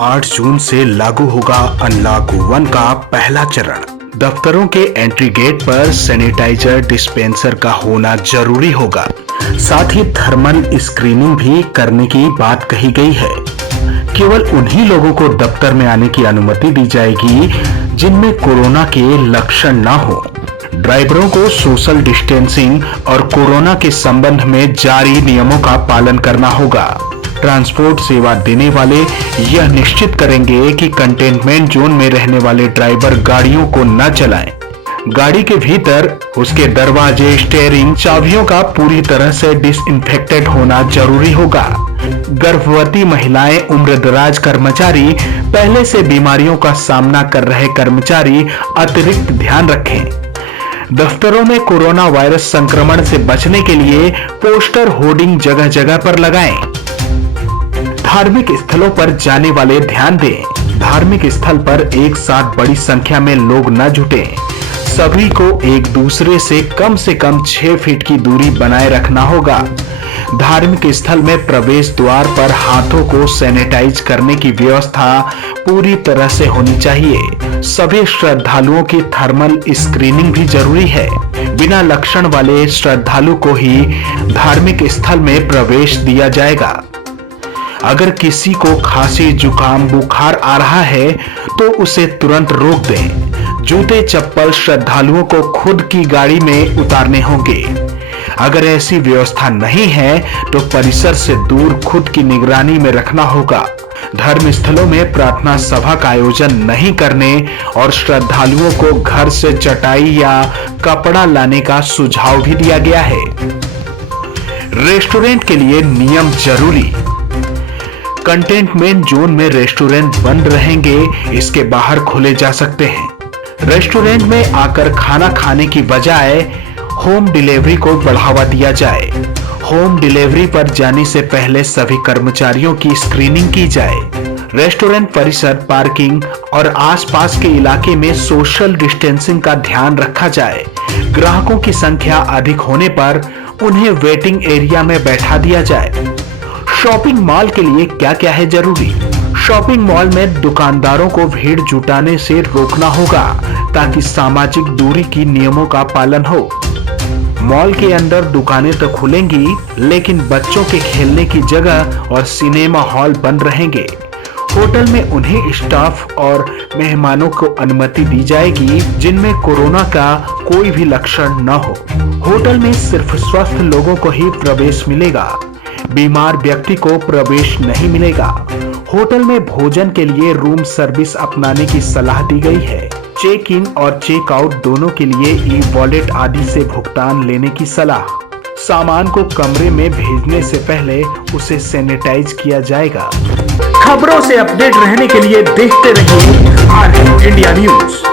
8 जून से लागू होगा अनलॉक 1 का पहला चरण। दफ्तरों के एंट्री गेट पर सैनिटाइजर डिस्पेंसर का होना जरूरी होगा। साथ ही थर्मल स्क्रीनिंग भी करने की बात कही गई है। केवल उन्हीं लोगों को दफ्तर में आने की अनुमति दी जाएगी जिनमें कोरोना के लक्षण न हो। ड्राइवरों को सोशल डिस्टेंसिंग और कोरोना के संबंध में जारी नियमों का पालन करना होगा। ट्रांसपोर्ट सेवा देने वाले यह निश्चित करेंगे कि कंटेनमेंट जोन में रहने वाले ड्राइवर गाड़ियों को न चलाएं। गाड़ी के भीतर उसके दरवाजे, स्टीयरिंग, चाबियों का पूरी तरह से डिसइंफेक्टेड होना जरूरी होगा। गर्भवती महिलाएं, उम्रदराज कर्मचारी, पहले से बीमारियों का सामना कर रहे कर्मचारी अतिरिक्त ध्यान रखें। दफ्तरों में कोरोना वायरस संक्रमण से बचने के लिए पोस्टर, होर्डिंग जगह जगह पर लगाएं। धार्मिक स्थलों पर जाने वाले ध्यान दें। धार्मिक स्थल पर एक साथ बड़ी संख्या में लोग न जुटें। सभी को एक दूसरे से कम 6 फीट की दूरी बनाए रखना होगा। धार्मिक स्थल में प्रवेश द्वार पर हाथों को सैनिटाइज करने की व्यवस्था पूरी तरह से होनी चाहिए। सभी श्रद्धालुओं की थर्मल स्क्रीनिंग भी जरूरी है। बिना लक्षण वाले श्रद्धालु को ही धार्मिक स्थल में प्रवेश दिया जाएगा। अगर किसी को खांसी, जुकाम, बुखार आ रहा है तो उसे तुरंत रोक दें। जूते, चप्पल श्रद्धालुओं को खुद की गाड़ी में उतारने होंगे। अगर ऐसी व्यवस्था नहीं है तो परिसर से दूर खुद की निगरानी में रखना होगा। धर्म स्थलों में प्रार्थना सभा का आयोजन नहीं करने और श्रद्धालुओं को घर से चटाई या कपड़ा लाने का सुझाव भी दिया गया है। रेस्टोरेंट के लिए नियम जरूरी। कंटेनमेंट जोन में रेस्टोरेंट बंद रहेंगे, इसके बाहर खोले जा सकते हैं। रेस्टोरेंट में आकर खाना खाने की बजाय होम डिलीवरी को बढ़ावा दिया जाए। होम डिलीवरी पर जाने से पहले सभी कर्मचारियों की स्क्रीनिंग की जाए। रेस्टोरेंट परिसर, पार्किंग और आसपास के इलाके में सोशल डिस्टेंसिंग का ध्यान रखा जाए। ग्राहकों की संख्या अधिक होने पर उन्हें वेटिंग एरिया में बैठा दिया जाए। शॉपिंग मॉल के लिए क्या क्या है जरूरी? शॉपिंग मॉल में दुकानदारों को भीड़ जुटाने से रोकना होगा ताकि सामाजिक दूरी की नियमों का पालन हो। मॉल के अंदर दुकानें तो खुलेंगी लेकिन बच्चों के खेलने की जगह और सिनेमा हॉल बंद रहेंगे। होटल में उन्हें स्टाफ और मेहमानों को अनुमति दी जाएगी जिनमें कोरोना का कोई भी लक्षण न हो। होटल में सिर्फ स्वस्थ लोगों को ही प्रवेश मिलेगा। बीमार व्यक्ति को प्रवेश नहीं मिलेगा। होटल में भोजन के लिए रूम सर्विस अपनाने की सलाह दी गई है। चेक इन और चेक आउट दोनों के लिए ई वॉलेट आदि से भुगतान लेने की सलाह। सामान को कमरे में भेजने से पहले उसे सैनिटाइज किया जाएगा। खबरों से अपडेट रहने के लिए देखते रहिए आर इंडिया न्यूज।